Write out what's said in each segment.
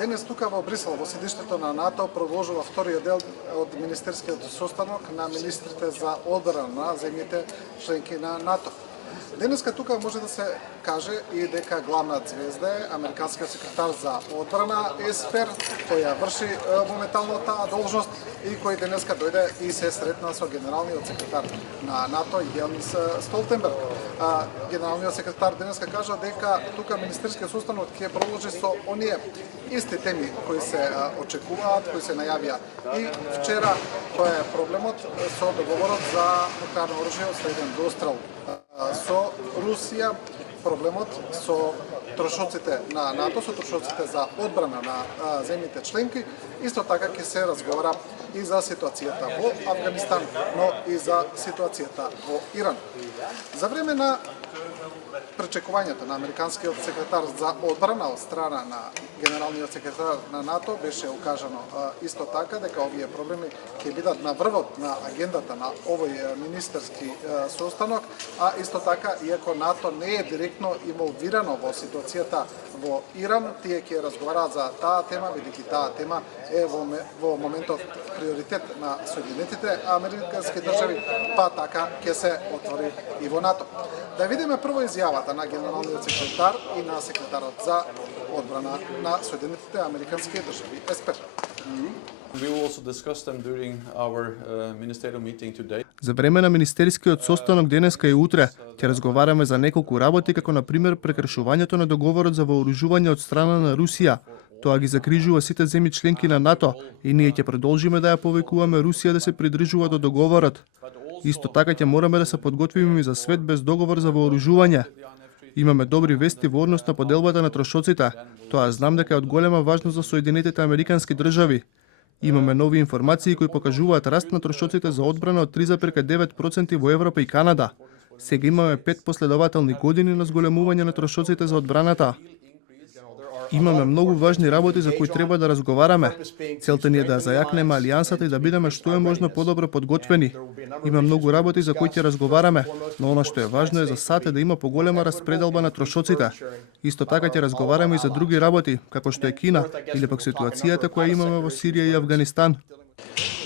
Денес тука во Брисел, во седиштето на НАТО, продолжува вториот дел од министерскиот состанок на министрите за одбрана на земјите членки на НАТО. Денеска тука може да се каже и дека главна звезда е американскиот секретар за одбрана Еспер, кој ја врши моментално таа должност и кој денеска дојде и се сретна со генералниот секретар на НАТО Јенс Столтенберг. Генералниот секретар денеска кажа дека тука министерскиот состанок ќе продолжи со оние исти теми кои се очекуваат, кои се најавија и вчера. Тоа е проблемот со договорот за нуклеарно оружје од среден дострел со Русија, проблемот со трошоците на НАТО, со трошоците за одбрана на земјите членки. Исто така ќе се разговара и за ситуацијата во Авганистан, но и за ситуацијата во Иран. За време на пречекувањето на американскиот секретар за одбрана од страна на генералниот секретар на НАТО беше укажано исто така дека овие проблеми ќе бидат на врвот на агендата на овој министерски состанок, а исто така, иако НАТО не е директно инволвирано во ситуацијата во Иран, тие ќе разговараат за таа тема, бидејќи таа тема е во моментов приоритет на Соединетите американски држави, па така ќе се отвори и во НАТО. Да видиме прво изјавата на генералниот секретар и на секретарот за одбрана на Соединетите американски држави, Еспер. За време на министерскиот состанок денеска и утре ќе разговараме за неколку работи, како на пример прекршувањето на договорот за вооружување од страна на Русија. Тоа ги закрижува сите земји членки на НАТО и ние ќе продолжиме да ја повикуваме Русија да се придржува до договорот. Исто така ќе мораме да се подготвиме и за свет без договор за вооружување. Имаме добри вести во однос на поделбата на трошоците. Тоа знам дека е од голема важност за Соединетите американски држави. Имаме нови информации кои покажуваат раст на трошоците за одбрана од 3,9% во Европа и Канада. Сега имаме 5 последователни години на зголемување на трошоците за одбраната. Имаме многу важни работи за кои треба да разговараме. Целта ни е да зајакнеме алијансата и да бидеме што е можно подобро подготвени. Има многу работи за кои ќе разговараме, но она што е важно е за САД е да има поголема распределба на трошоците. Исто така ќе разговараме и за други работи, како што е Кина или пак ситуацијата која имаме во Сирија и Авганистан.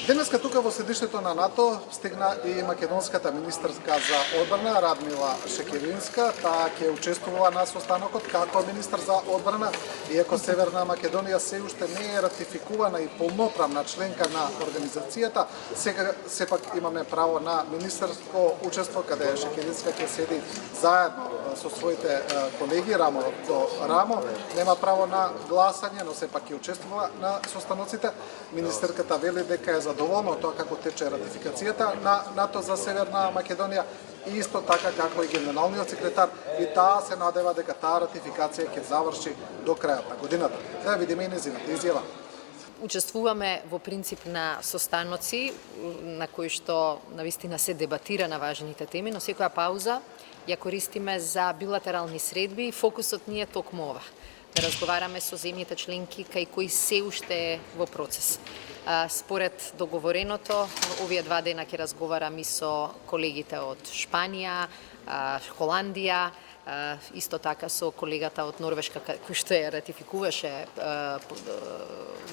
Денеска тука во седиштето на НАТО стигна и македонската министерка за одбрана Радмила Шекеринска. Таа ќе учествува на состанокот како министер за одбрана, иако Северна Македонија се уште не е ратификувана и полноправна членка на организацијата. Сега сепак имаме право на министерско учество, каде Шекеринска ќе седи заедно со своите колеги рамо до рамо. Нема право на гласање, но сепак ќе учествува на состаноците. Министерката вели дека е задоволна тоа како тече ратификацијата на НАТО за Северна Македонија и исто така како и генералниот секретар, и таа се надева дека таа ратификација ќе заврши до крајот на годината. Да видиме и нејзината изјава. Учествуваме во принцип на состаноци на кои што навистина се дебатира на важните теми, но секоја пауза ја користиме за билатерални средби и фокусот ни е токму ова. Да разговараме со земјите членки кај кои се уште е во процес. Според договореното, овие 2 дена ќе разговарам и со колегите од Шпанија, Холандија, исто така со колегата од Норвешка кој што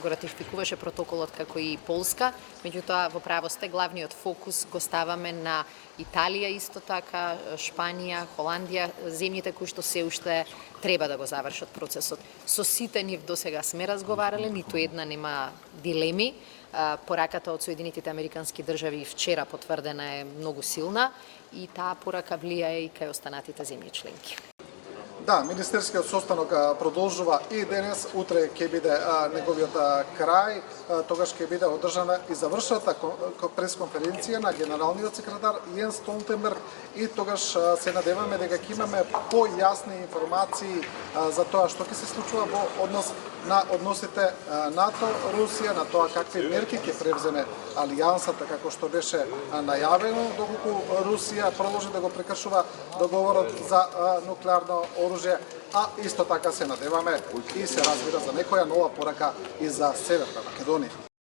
го ратификуваше протоколот, како и Полска. Меѓутоа, во право сте, главниот фокус го ставаме на Италија, исто така, Шпанија, Холандија, земјите кои што се уште треба да го завршат процесот. Со сите нив досега сме разговарале, ниту една нема дилеми. Пораката од Соединетите американски држави вчера потврдена е многу силна и таа порака влијае и кај останатите земји членки. Да, министерскиот состанок продолжува и денес, утре ќе биде неговиот крај, тогаш ќе биде одржана и завршната пресконференција на генералниот секретар Јенс Столтенберг и тогаш се надеваме дека ќе имаме појасни информации за тоа што ќе се случува во однос на односите НАТО-Русија, на тоа какви мерки ќе превземе алијансата, како што беше најавено, доколку Русија продолжи да го прекршува договорот за нуклеарно оружје, а исто така се надеваме и се разбира за некоја нова порака и за Северна Македонија.